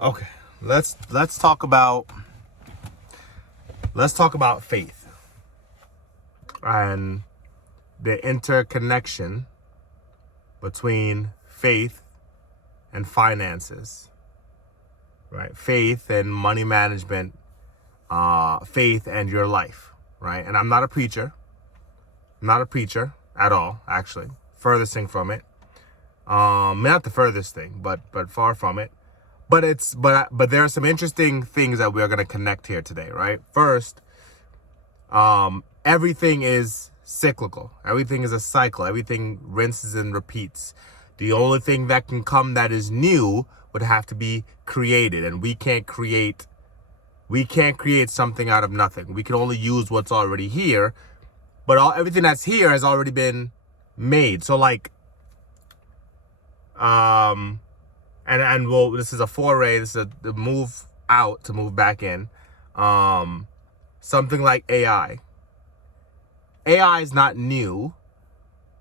Okay, let's talk about faith and the interconnection between faith and finances, right? Faith and money management, faith and your life, right? And I'm not a preacher. I'm not a preacher at all, actually. Furthest thing from it. Not the furthest thing, but far from it. But there are some interesting things that we're going to connect here today, right? First, everything is cyclical. Everything is a cycle. Everything rinses and repeats. The only thing that can come that is new would have to be created, and we can't create something out of nothing. We can only use what's already here, but everything that's here has already been made. So like, this is a foray. This is a move out to move back in. Something like AI. AI is not new.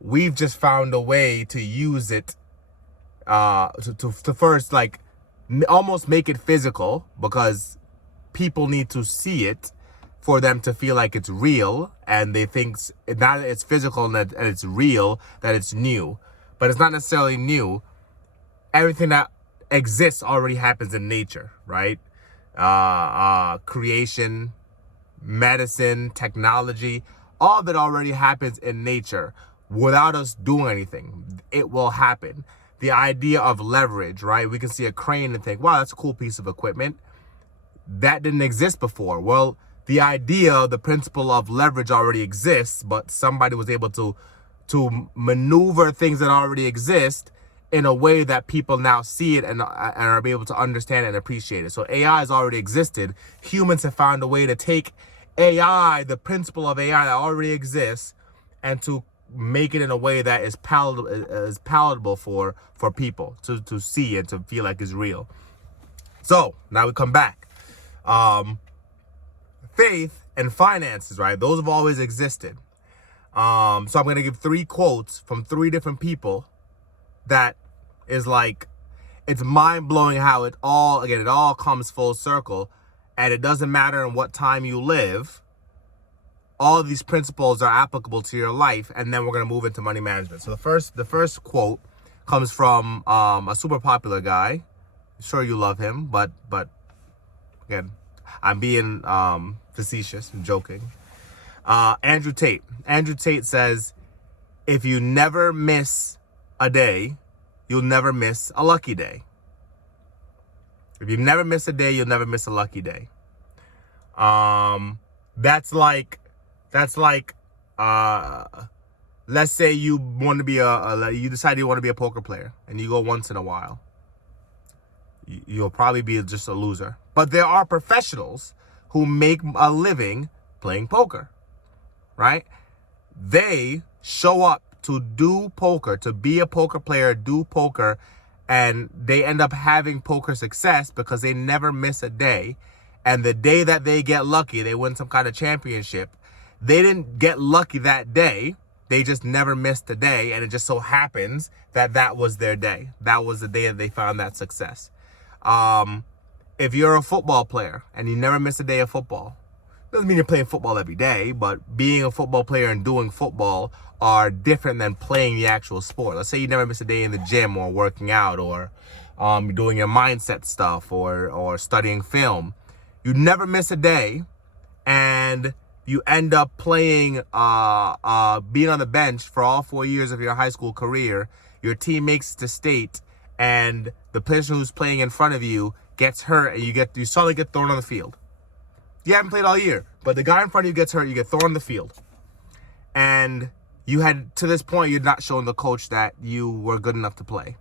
We've just found a way to use it to first almost make it physical, because people need to see it for them to feel like it's real, and they think now that it's physical and that it's real, that it's new. But it's not necessarily new. Everything that exists already happens in nature, right? Creation, medicine, technology, all of it already happens in nature without us doing anything. It will happen. The idea of leverage, right? We can see a crane and think, wow, that's a cool piece of equipment. That didn't exist before. Well, the idea, the principle of leverage already exists, but somebody was able to maneuver things that already exist in a way that people now see it and are able to understand and appreciate it. So AI has already existed. Humans have found a way to take AI, the principle of AI that already exists, and to make it in a way that is palatable for people to see and to feel like is real. So now we come back. Faith and finances, right? Those have always existed. So I'm going to give 3 quotes from 3 different people that is like, it's mind-blowing how it all comes full circle, and it doesn't matter in what time you live. All of these principles are applicable to your life, and then we're going to move into money management. So the first quote comes from a super popular guy. I'm sure you love him, but again, I'm being facetious and joking. Andrew Tate. Andrew Tate says, if you never miss a day, you'll never miss a lucky day. If you never miss a day, you'll never miss a lucky day. That's like, let's say you want to be you decide you want to be a poker player, and you go once in a while. You'll probably be just a loser. But there are professionals who make a living playing poker, right? They show up to do poker, to be a poker player, do poker, and they end up having poker success because they never miss a day. And the day that they get lucky, they win some kind of championship. They didn't get lucky that day. They just never missed a day, and it just so happens that that was their day. That was the day that they found that success. If you're a football player and you never miss a day of football, doesn't mean you're playing football every day, but being a football player and doing football are different than playing the actual sport. Let's say you never miss a day in the gym or working out, or doing your mindset stuff, or studying film. You never miss a day, and you end up playing, being on the bench for all 4 years of your high school career. Your team makes it to state, and the person who's playing in front of you gets hurt, and you suddenly get thrown on the field. You haven't played all year, but the guy in front of you gets hurt, you get thrown on the field. And to this point, you're not showing the coach that you were good enough to play.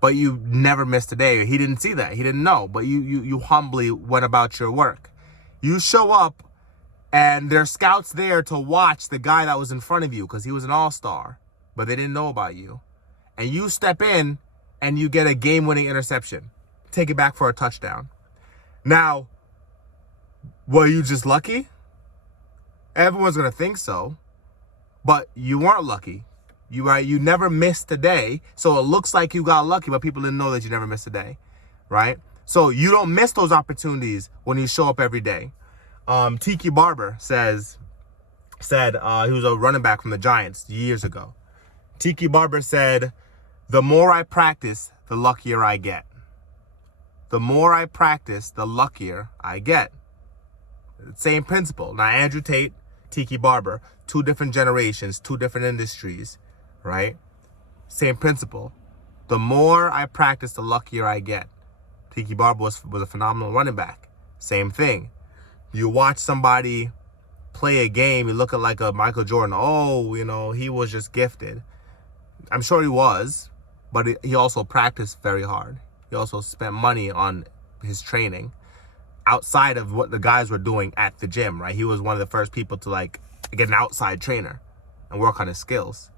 But you never missed a day. He didn't see that. He didn't know. But you humbly went about your work. You show up, and there's scouts there to watch the guy that was in front of you because he was an all-star, but they didn't know about you. And you step in, and you get a game-winning interception. Take it back for a touchdown. Now, were you just lucky? Everyone's going to think so. But you weren't lucky. You never missed a day. So it looks like you got lucky, but people didn't know that you never missed a day. right? So you don't miss those opportunities when you show up every day. Tiki Barber said he was a running back from the Giants years ago. Tiki Barber said, the more I practice, the luckier I get. The more I practice, the luckier I get. Same principle. Now, Andrew Tate, Tiki Barber, 2 different generations, 2 different industries, right? Same principle. The more I practice, the luckier I get. Tiki Barber was a phenomenal running back. Same thing. You watch somebody play a game, you look at like a Michael Jordan. Oh, he was just gifted. I'm sure he was, but he also practiced very hard. He also spent money on his training outside of what the guys were doing at the gym, right? He was one of the first people to like get an outside trainer and work on his skills.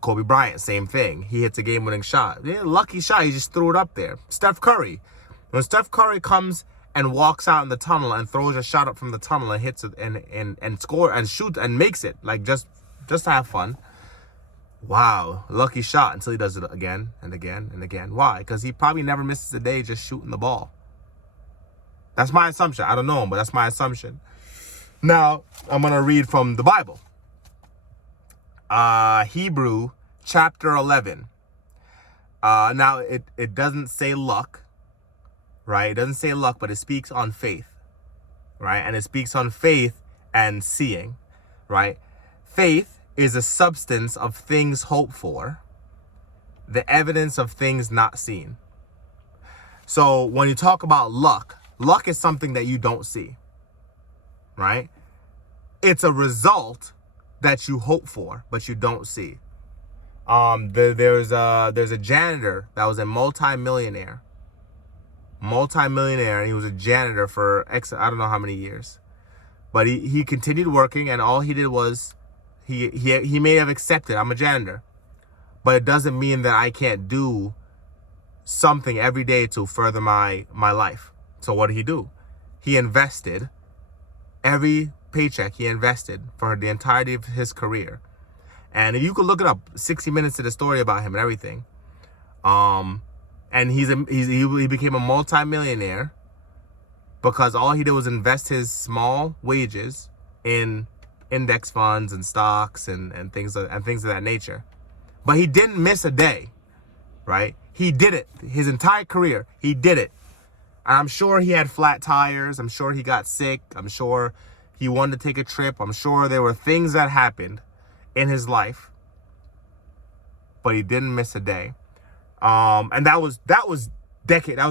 Kobe Bryant, same thing. He hits a game-winning shot. Yeah, lucky shot. He just threw it up there. Steph Curry. When Steph Curry comes and walks out in the tunnel and throws a shot up from the tunnel and hits it and score and shoots and makes it, like just to have fun. Wow, lucky shot until he does it again and again and again. Why? Because he probably never misses a day just shooting the ball. That's my assumption. I don't know him, but that's my assumption. Now, I'm going to read from the Bible. Hebrew chapter 11. Now, it doesn't say luck, right? It doesn't say luck, but it speaks on faith, right? And it speaks on faith and seeing, right? Faith is a substance of things hoped for, the evidence of things not seen. So when you talk about luck is something that you don't see, right? It's a result that you hope for, but you don't see. There's a janitor that was a multi-millionaire, and he was a janitor for I don't know how many years, but he continued working, and all he did was he may have accepted, I'm a janitor, but it doesn't mean that I can't do something every day to further my life. So what did he do? He invested every paycheck he invested for the entirety of his career. And if you could look it up, 60 minutes to the story about him and everything. And he became a multi-millionaire because all he did was invest his small wages in index funds and stocks and things of that nature. But he didn't miss a day, right? He did it. His entire career, he did it. And I'm sure he had flat tires. I'm sure he got sick. I'm sure he wanted to take a trip. I'm sure there were things that happened in his life, but he didn't miss a day. And that was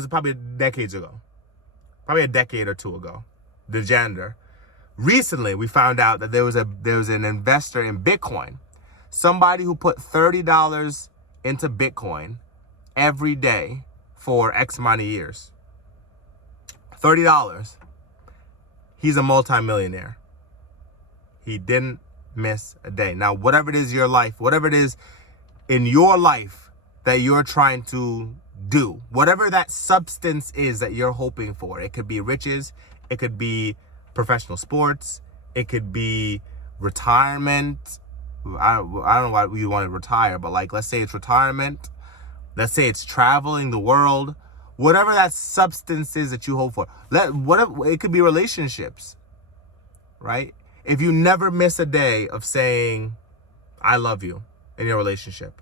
probably decades ago, probably a decade or two ago. The janitor. Recently, we found out that there was an investor in Bitcoin, somebody who put $30 into Bitcoin every day for X amount of years. $30. He's a multimillionaire. He didn't miss a day. Now, whatever it is whatever it is in your life that you're trying to do, whatever that substance is that you're hoping for, it could be riches, it could be professional sports, it could be retirement. I don't know why you want to retire, but like, let's say it's retirement. Let's say it's traveling the world. Whatever that substance is that you hope for. It could be relationships, right? If you never miss a day of saying, I love you in your relationship.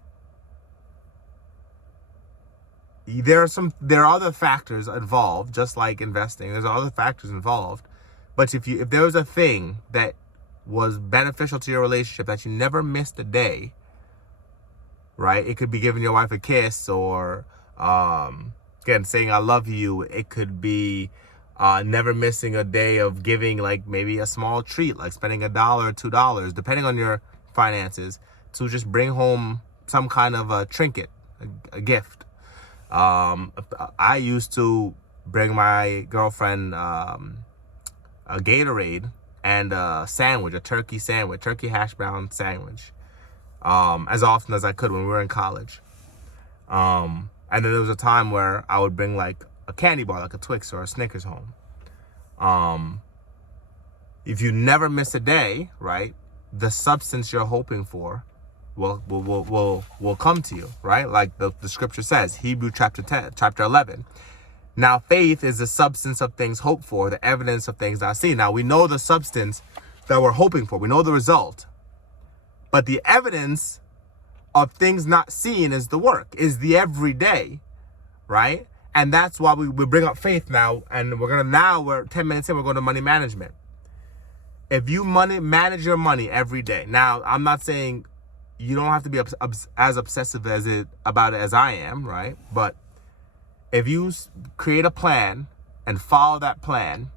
There are other factors involved, just like investing. There's other factors involved. But if there was a thing that was beneficial to your relationship that you never missed a day, right? It could be giving your wife a kiss or, again, saying I love you. It could be never missing a day of giving like maybe a small treat, like spending $1 or $2, depending on your finances, to just bring home some kind of a trinket, a gift. I used to bring my girlfriend a Gatorade and a sandwich, a turkey hash brown sandwich, as often as I could when we were in college. And then there was a time where I would bring like a candy bar, like a Twix or a Snickers home. If you never miss a day, right, the substance you're hoping for will come to you, right? Like the scripture says, Hebrew chapter 11. Now, faith is the substance of things hoped for, the evidence of things not seen. Now, we know the substance that we're hoping for. We know the result. But the evidence of things not seen is the work, is the everyday, right? And that's why we bring up faith now. And we're 10 minutes in, we're going to money management. If you manage your money every day. Now, I'm not saying you don't have to be as obsessive about it as I am, right? But if you create a plan and follow that plan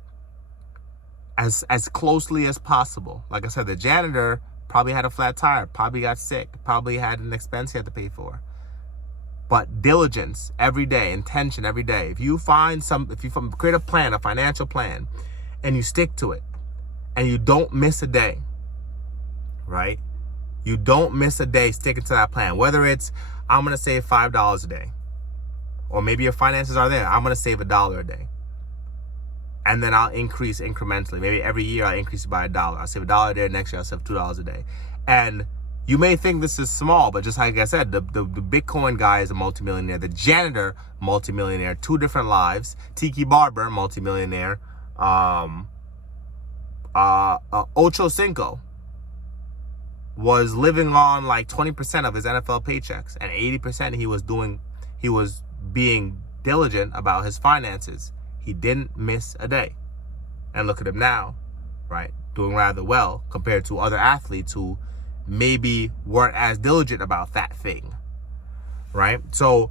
as closely as possible, like I said, the janitor probably had a flat tire, probably got sick, probably had an expense he had to pay for. But diligence every day, intention every day. If you create a plan, a financial plan, and you stick to it, and you don't miss a day, right? You don't miss a day sticking to that plan. Whether it's, I'm going to save $5 a day, or maybe your finances are there, I'm going to save $1 a day. And then I'll increase incrementally. Maybe every year I'll increase it by $1. I'll save $1 a day. Next year I'll save $2 a day. And you may think this is small, but just like I said, the Bitcoin guy is a multimillionaire. The janitor, multimillionaire. 2 different lives. Tiki Barber, multimillionaire. Ocho Cinco was living on like 20% of his NFL paychecks, and 80% he was being diligent about his finances. He didn't miss a day. And look at him now, right? Doing rather well compared to other athletes who maybe weren't as diligent about that thing, right? So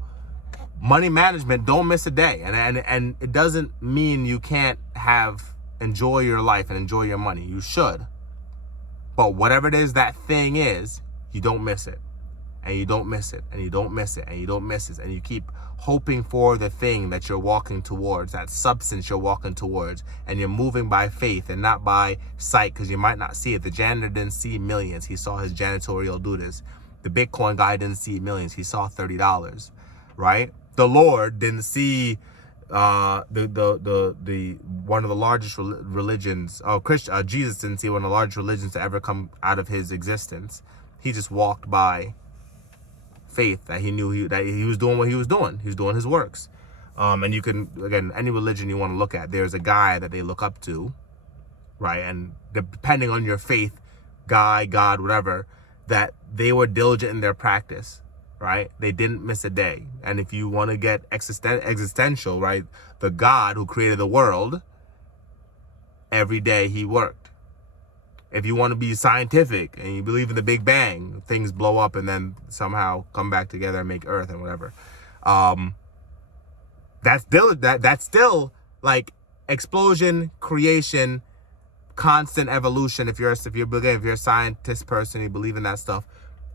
money management, don't miss a day. And it doesn't mean you can't enjoy your life and enjoy your money. You should. But whatever it is that thing is, you don't miss it. And you don't miss it. And you don't miss it. And you don't miss it. And you keep hoping for the thing that you're walking towards, that substance you're walking towards. And you're moving by faith and not by sight, because you might not see it. The janitor didn't see millions. He saw his janitorial duties. The Bitcoin guy didn't see millions. He saw $30, right? The Lord didn't see the one of the largest religions. Jesus didn't see one of the largest religions to ever come out of his existence. He just walked by faith, that he knew that he was doing what he was doing. He was doing his works. And you can, again, any religion you want to look at, there's a guy that they look up to, right? And depending on your faith, guy, God, whatever, that they were diligent in their practice, right? They didn't miss a day. And if you want to get existential, right? The God who created the world, every day he worked. If you want to be scientific and you believe in the Big Bang, things blow up and then somehow come back together and make Earth and whatever. That's still like explosion, creation, constant evolution. If you're a scientist person, you believe in that stuff.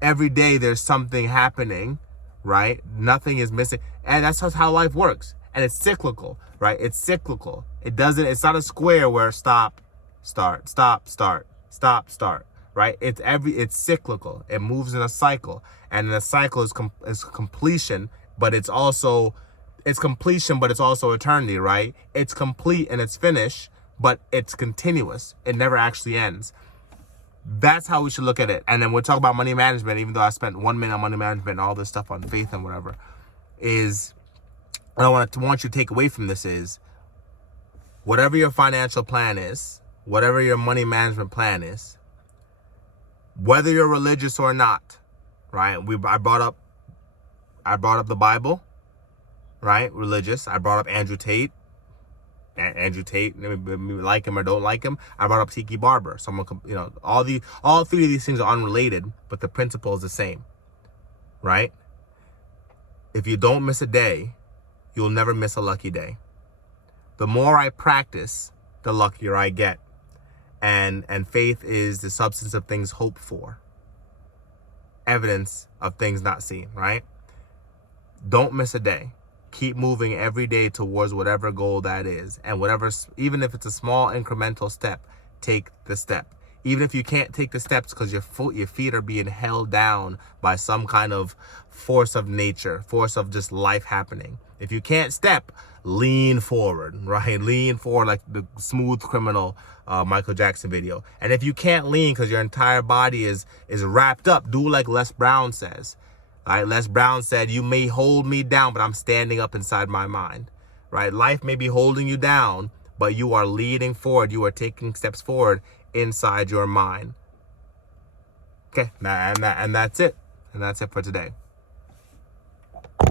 Every day there's something happening, right? Nothing is missing. And that's just how life works. And it's cyclical, right? It's cyclical. It's not a square where stop, start, stop, start, stop, start, right? It's cyclical. It moves in a cycle. And the cycle is completion, but it's completion, but it's also eternity, right? It's complete and it's finished, but it's continuous. It never actually ends. That's how we should look at it. And then we'll talk about money management, even though I spent 1 minute on money management and all this stuff on faith and whatever, what I want you to take away from this is, whatever your financial plan is, whatever your money management plan is, whether you're religious or not, right? I brought up the Bible, right? Religious. I brought up Andrew Tate. Like him or don't like him. I brought up Tiki Barber. All 3 of these things are unrelated, but the principle is the same, right? If you don't miss a day, you'll never miss a lucky day. The more I practice, the luckier I get. And faith is the substance of things hoped for, evidence of things not seen, right? Don't miss a day. Keep moving every day towards whatever goal that is. And even if it's a small incremental step, take the step. Even if you can't take the steps because your feet are being held down by some kind of force of nature, force of just life happening. If you can't step, lean forward, right? Lean forward like the Smooth Criminal Michael Jackson video. And if you can't lean because your entire body is wrapped up, do like Les Brown says. All right, Les Brown said, "You may hold me down, but I'm standing up inside my mind." right? Life may be holding you down, but you are leading forward. You are taking steps forward inside your mind. Okay, and that's it. And that's it for today.